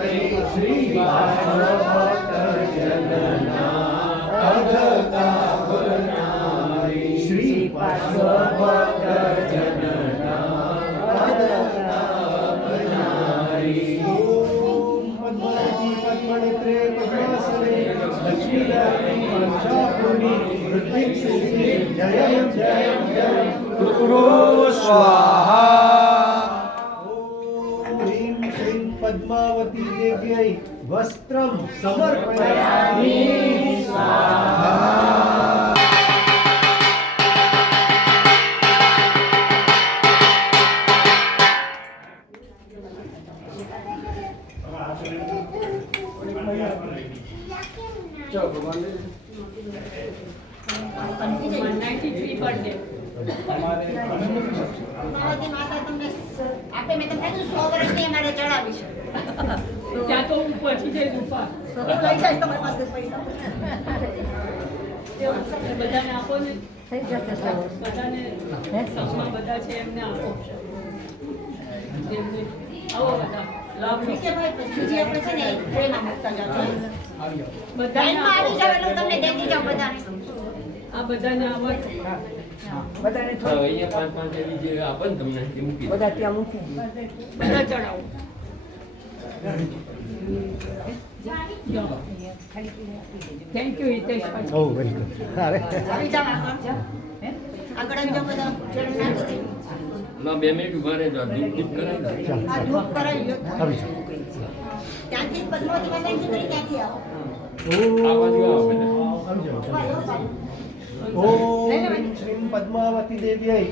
श्री भक्त जनना अधकावनारी श्री भक्त जनना अधकावनारी ओम पद्मावती पद्मनेत्रे पद्मासने लक्ष्मीदायिनी वंशापूर्णी वृद्धि सिद्धि जय जय जय गुरु स्वाहा। पद्मावती देव्यै वस्त्रं समर्पयामि स्वाहा। चलो भगवान 93 बर्थडे हमारे પદ્માવતી માતા તમને આપે મેં તમને કીધું 100 વર્ષની અમારે ચડાવી છે ત્યાં તો હું પહોંચી જઈશ ઉપર તો લઈ જાય તમારી પાસે પૈસા બધાને આપો ને થઈ જશે બધાને સપમાં બધા છે એમને આપો એમને આવો બધા લાભ લો. ભાઈ પછી આપણે છે ને ટ્રેનમાં મૂકતા જાવ બધાને ટ્રેનમાં આવી આપો. જાવ એટલે હું તમને દેતી જાઉં બધાને આ બધાને આવડ બધાને અહીંયા પાંચ પાંચ એવી જે આપે ને તમને એ મૂકી દો. બધા ત્યાં મૂકી બધા ચડાવો થેન્ક યુ હિતેશભાઈ. Oh, very good. અરે આવી જાવ આગળ આવી જાવ બધા ચરણ નાખી દે ના 2 મિનિટ ઉભા રહેજો આ દીપ દીપ કરાવી દો. આ ધૂપ કરાવી લો આવી જાઓ. ત્યાંથી પદ્માવતી માતાની દીકરી ત્યાંથી આવો આ બાજુ આવો બધા. આવી જાઓ. ઉભા રહો, ઉભા રહો. ઓમ શ્રી પદ્માવતી દેવ્यै